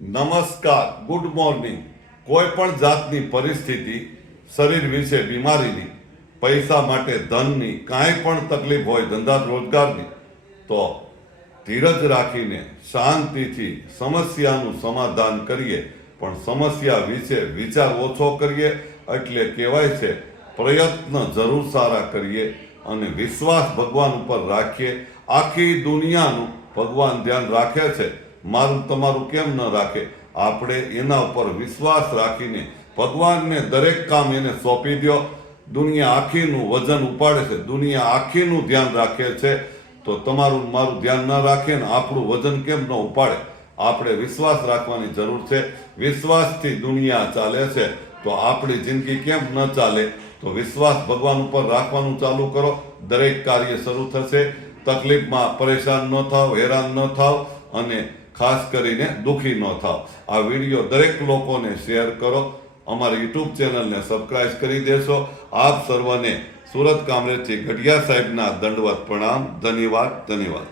નમસ્કાર, good morning. કોઈ પણ જાતની પરિસ્થિતિ, શરીર વિશે બીમારીની, પૈસા માટે ધનની, કાંઈ પણ તકલીફ હોય ધંધા રોજગારની, તો ધીરજ રાખીને શાંતિથી સમસ્યાનું સમાધાન કરીએ, પણ સમસ્યા વિશે વિચાર ઓછો કરીએ. એટલે કહેવાય છે પ્રયત્ન જરૂર સારા કરીએ અને વિશ્વાસ ભગવાન ઉપર રાખીએ. આખી દુનિયાનું ભગવાન ધ્યાન રાખે છે, મારું તમારું કેમ ન રાખે? આપણે એના ઉપર વિશ્વાસ રાખીને ભગવાનને દરેક કામ એને સોંપી દો. દુનિયા આખીનું વજન ઉપાડે છે, દુનિયા આખીનું ધ્યાન રાખે છે, તો તમારું મારું ધ્યાન ન રાખે ને આપણું વજન કેમ ન ઉપાડે? આપણે વિશ્વાસ રાખવાની જરૂર છે. વિશ્વાસથી દુનિયા ચાલે છે, તો આપણી જિંદગી કેમ ન ચાલે? તો વિશ્વાસ ભગવાન ઉપર રાખવાનું ચાલુ કરો, દરેક કાર્ય શરૂ થશે. તકલીફમાં પરેશાન ન થાવ, હેરાન ન થાવ અને ખાસ કરીને દુઃખી ન થાવ. આ વિડીયો દરેક લોકોને શેર કરો. અમારી યુટ્યુબ ચેનલને સબસ્ક્રાઇબ કરી દેશો. આપ સર્વને સુરત કામરેજથી ગઢિયા સાહેબના દંડવત પ્રણામ. ધન્યવાદ.